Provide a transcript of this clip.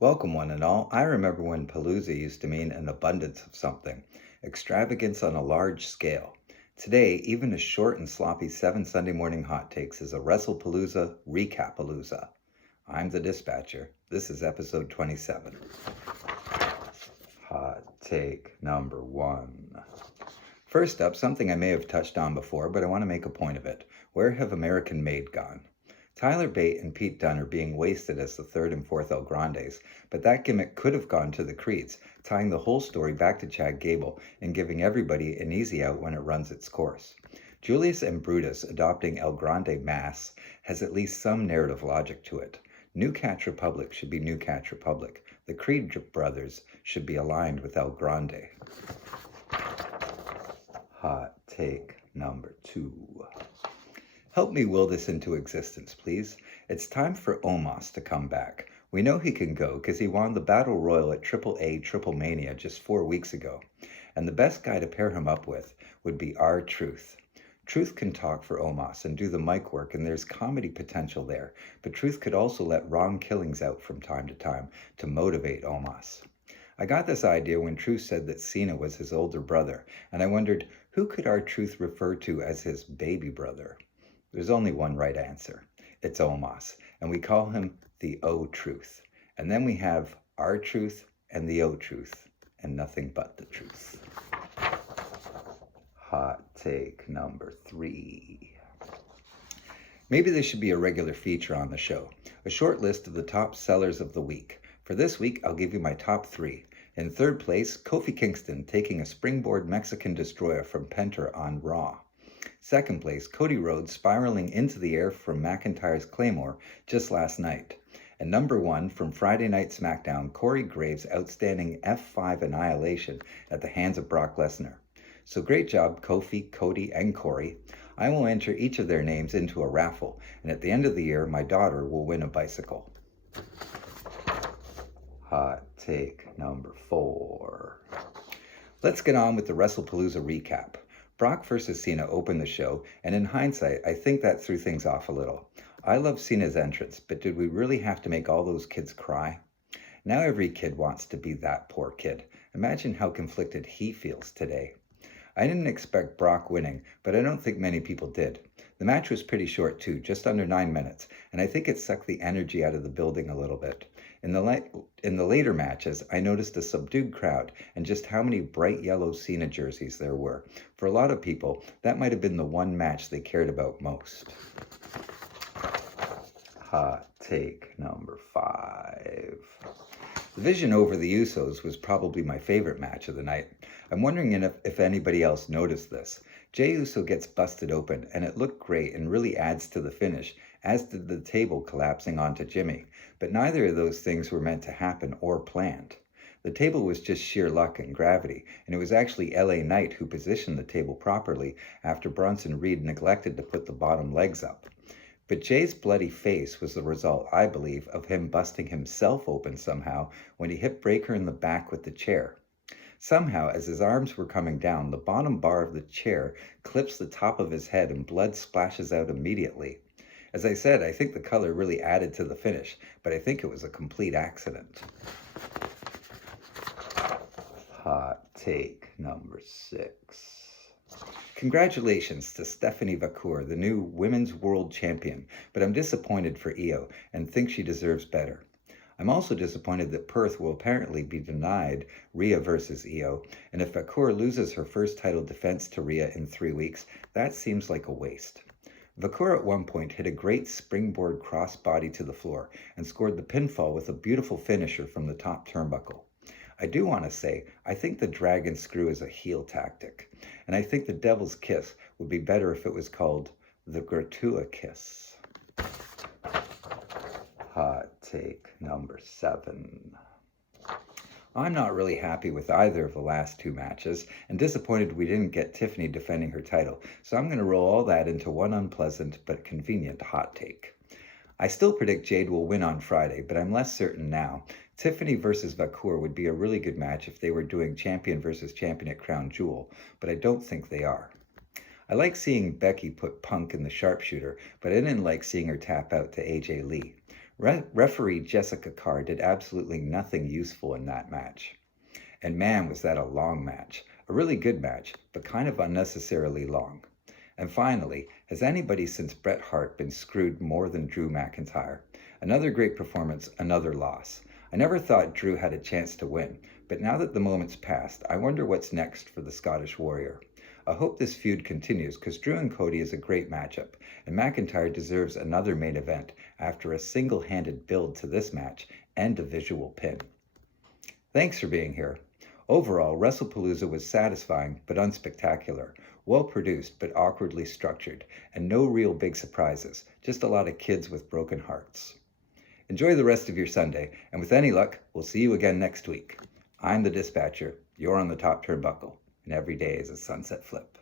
Welcome, one and all. I remember when Palooza used to mean an abundance of something, extravagance on a large scale. Today, even a short and sloppy 7 Sunday morning hot takes is a Wrestlepalooza Recapalooza. I'm the dispatcher. This is episode 27. Hot take number one. First up, something I may have touched on before, but I want to make a point of it. Where have American Made gone? Tyler Bate and Pete Dunne are being wasted as the third and fourth El Grandes, but that gimmick could have gone to the Creeds, tying the whole story back to Chad Gable and giving everybody an easy out when it runs its course. Julius and Brutus adopting El Grande Mass has at least some narrative logic to it. New Catch Republic should be New Catch Republic. The Creed brothers should be aligned with El Grande. Hot take number two. Help me will this into existence, please. It's time for Omos to come back. We know he can go because he won the Battle Royal at AAA Triple Mania just 4 weeks ago. And the best guy to pair him up with would be R-Truth. Truth can talk for Omos and do the mic work, and there's comedy potential there. But Truth could also let wrong killings out from time to time to motivate Omos. I got this idea when Truth said that Cena was his older brother, and I wondered, who could R-Truth refer to as his baby brother? There's only one right answer. It's Omos, and we call him the O-Truth. And then we have R-Truth and the O-Truth, and nothing but the truth. Hot take number three. Maybe this should be a regular feature on the show. A short list of the top sellers of the week. For this week, I'll give you my top three. In third place, Kofi Kingston taking a springboard Mexican destroyer from Penta on Raw. Second place, Cody Rhodes spiraling into the air from McIntyre's Claymore just last night. And number one, from Friday Night SmackDown, Corey Graves' outstanding F5 annihilation at the hands of Brock Lesnar. So great job, Kofi, Cody, and Corey. I will enter each of their names into a raffle, and at the end of the year, my daughter will win a bicycle. Hot take number four. Let's get on with the Wrestlepalooza recap. Brock vs. Cena opened the show, and in hindsight, I think that threw things off a little. I love Cena's entrance, but did we really have to make all those kids cry? Now every kid wants to be that poor kid. Imagine how conflicted he feels today. I didn't expect Brock winning, but I don't think many people did. The match was pretty short too, just under 9 minutes, and I think it sucked the energy out of the building a little bit. In the later matches, I noticed a subdued crowd and just how many bright yellow Cena jerseys there were. For a lot of people, that might have been the one match they cared about most. Hot take number five. The Vision over the Usos was probably my favorite match of the night. I'm wondering if anybody else noticed this. Jey Uso gets busted open, and it looked great and really adds to the finish, as did the table collapsing onto Jimmy. But neither of those things were meant to happen or planned. The table was just sheer luck and gravity, and it was actually LA Knight who positioned the table properly after Bronson Reed neglected to put the bottom legs up. But Jay's bloody face was the result, I believe, of him busting himself open somehow when he hit Breaker in the back with the chair. Somehow, as his arms were coming down, the bottom bar of the chair clips the top of his head and blood splashes out immediately. As I said, I think the color really added to the finish, but I think it was a complete accident. Hot take number six. Congratulations to Stephanie Vacour, the new Women's World Champion, but I'm disappointed for Io and think she deserves better. I'm also disappointed that Perth will apparently be denied Rhea versus Io, and if Vacour loses her first title defense to Rhea in 3 weeks, that seems like a waste. Vacour at one point hit a great springboard crossbody to the floor and scored the pinfall with a beautiful finisher from the top turnbuckle. I do want to say, I think the dragon screw is a heel tactic, and I think the devil's kiss would be better if it was called the Gratua kiss. Hot take number seven. I'm not really happy with either of the last two matches, and disappointed we didn't get Tiffany defending her title, so I'm going to roll all that into one unpleasant but convenient hot take. I still predict Jade will win on Friday, but I'm less certain now. Tiffany versus Vacour would be a really good match if they were doing champion versus champion at Crown Jewel, but I don't think they are. I like seeing Becky put Punk in the sharpshooter, but I didn't like seeing her tap out to AJ Lee. Referee Jessica Carr did absolutely nothing useful in that match. And man, was that a long match. A really good match, but kind of unnecessarily long. And finally, has anybody since Bret Hart been screwed more than Drew McIntyre? Another great performance, another loss. I never thought Drew had a chance to win, but now that the moment's passed, I wonder what's next for the Scottish Warrior. I hope this feud continues because Drew and Cody is a great matchup, and McIntyre deserves another main event after a single-handed build to this match and a visual pin. Thanks for being here. Overall, Wrestlepalooza was satisfying but unspectacular, well-produced but awkwardly structured, and no real big surprises, just a lot of kids with broken hearts. Enjoy the rest of your Sunday, and with any luck, we'll see you again next week. I'm the Dispatcher, you're on the top turnbuckle, and every day is a sunset flip.